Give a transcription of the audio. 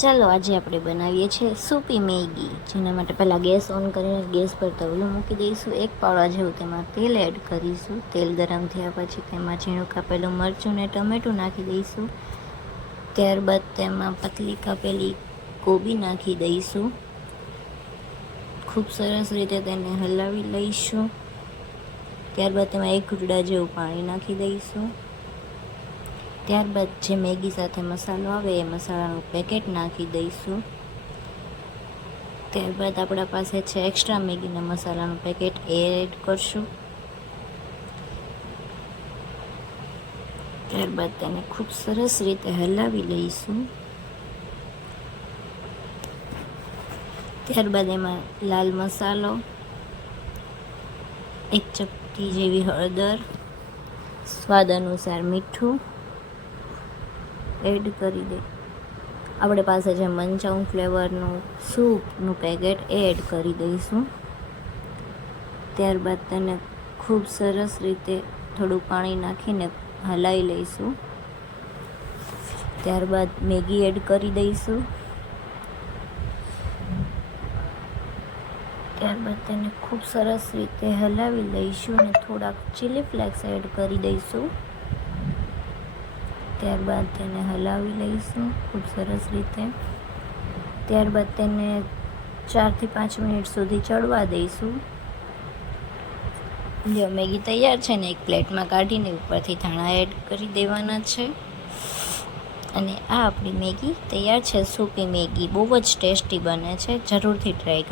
ચાલો આજે આપણે બનાવીએ છીએ સૂપી મેગી, જેના માટે પહેલાં ગેસ ઓન કરીને ગેસ પર તવલું મૂકી દઈશું. એક પાવડા જેવું તેમાં તેલ એડ કરીશું. તેલ ગરમ થયા પછી તેમાં ઝીણું કાપેલું મરચું ને ટમેટું નાખી દઈશું. ત્યારબાદ તેમાં પતલી કાપેલી કોબી નાખી દઈશું. ખૂબ સરસ રીતે તેને હલાવી લઈશું. ત્યારબાદ તેમાં એક ઘૂંટડા જેવું પાણી નાખી દઈશું. ત્યારબાદ જે મેગી સાથે મસાલો આવે એ મસાલાનું પેકેટ નાખી દઈશું. ત્યારબાદ આપણા પાસે છે એક્સ્ટ્રા મેગીના મસાલાનું પેકેટ, એ એડ કરશું. ત્યારબાદ તેને ખૂબ સરસ રીતે હલાવી લઈશું. ત્યારબાદ એમાં લાલ મસાલો, એક ચપટી જેવી હળદર, સ્વાદ અનુસાર મીઠું એડ કરી દે. આપણે પાસે જે મંચાઉ ફ્લેવરનું સૂપનું પેકેટ એડ કરી દઈશું. ત્યારબાદ તેને ખૂબ સરસ રીતે થોડું પાણી નાખીને હલાવી લઈશું. ત્યારબાદ મેગી એડ કરી દઈશું. ત્યારબાદ તેને ખૂબ સરસ રીતે હલાવી લઈશું અને થોડાક ચીલી ફ્લેક્સ એડ કરી દઈશું. ત્યારબાદ તેને હલાવી લઈશું ખૂબ સરસ રીતે. ત્યારબાદ તેને 4 થી 5 મિનિટ સુધી ચડવા દઈશું. જો મેગી તૈયાર છે ને એક પ્લેટમાં કાઢીને ઉપરથી ધાણા એડ કરી દેવાના છે. અને આ આપણી મેગી તૈયાર છે. સૂપી મેગી બહુ જ ટેસ્ટી બને છે, જરૂરથી ટ્રાય કરો.